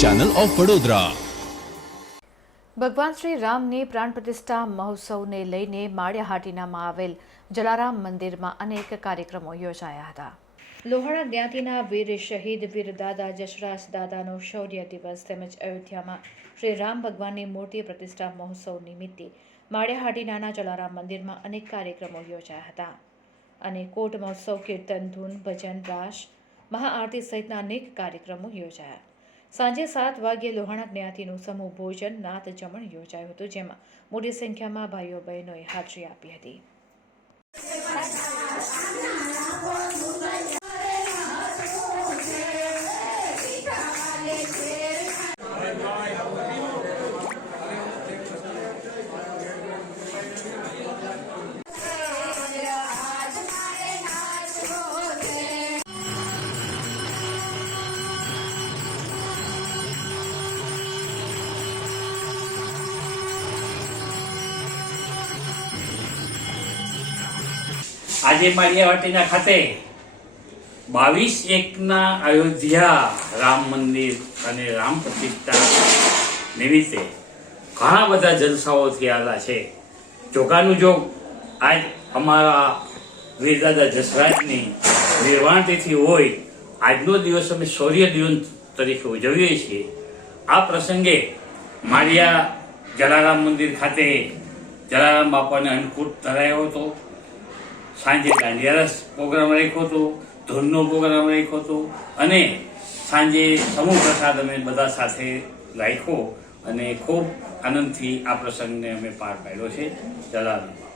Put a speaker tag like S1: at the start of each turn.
S1: Channel of Vadodara
S2: ભગવાન શ્રી રામની પ્રાણ પ્રતિષ્ઠા મહોત્સવને લઈને માળિયાહાટીનામાં આવેલ જલારામ મંદિરમાં અનેક કાર્યક્રમો યોજાયા હતા. લોહાણા જ્ઞાતિના વીર શહીદ વીર દાદા જશરાજ દાદાનો શૌર્ય દિવસ તેમજ અયોધ્યામાં શ્રી રામ ભગવાનની મૂર્તિ પ્રતિષ્ઠા મહોત્સવ નિમિત્તે માળિયાહાટીનાના જલારામ મંદિરમાં અનેક કાર્યક્રમો યોજાયા હતા. અને કોટ મહોત્સવ કીર્તન ધૂન ભજન રાસ મહાઆરતી સહિતના અનેક કાર્યક્રમો યોજાયા. સાંજે સાત વાગ્યે લોહાણા જ્ઞાતિનું સમૂહ ભોજન નાત જમણ યોજાયું હતું, જેમાં મોટી સંખ્યામાં ભાઈઓ બહેનોએ હાજરી આપી હતી.
S3: આજે માળિયાવાટીના ખાતે બાવીસ એકના અયોધ્યા રામ મંદિર અને રામ પ્રતિષ્ઠા નિમિત્તે ઘણા બધા જલસાઓ થયેલા છે. ચોખાનું જો આજ અમારા વીરદાદા જસરાજની નિર્વાણ તિથિ હોય, આજનો દિવસ અમે શૌર્ય દિવસ તરીકે ઉજવીએ છીએ. આ પ્રસંગે માળિયા જલારામ મંદિર ખાતે જલારામ બાપાને અન્નકૂટ ધરાયો હતો. સાંજે દાંડિયારસ પ્રોગ્રામ રાખ્યો હતો, ધૂનનો પ્રોગ્રામ રાખ્યો હતો અને સાંજે સમૂહ પ્રસાદ અમે બધા સાથે રાખ્યો અને ખૂબ આનંદથી આ પ્રસંગને અમે પાર પાડ્યો છે. જલારામ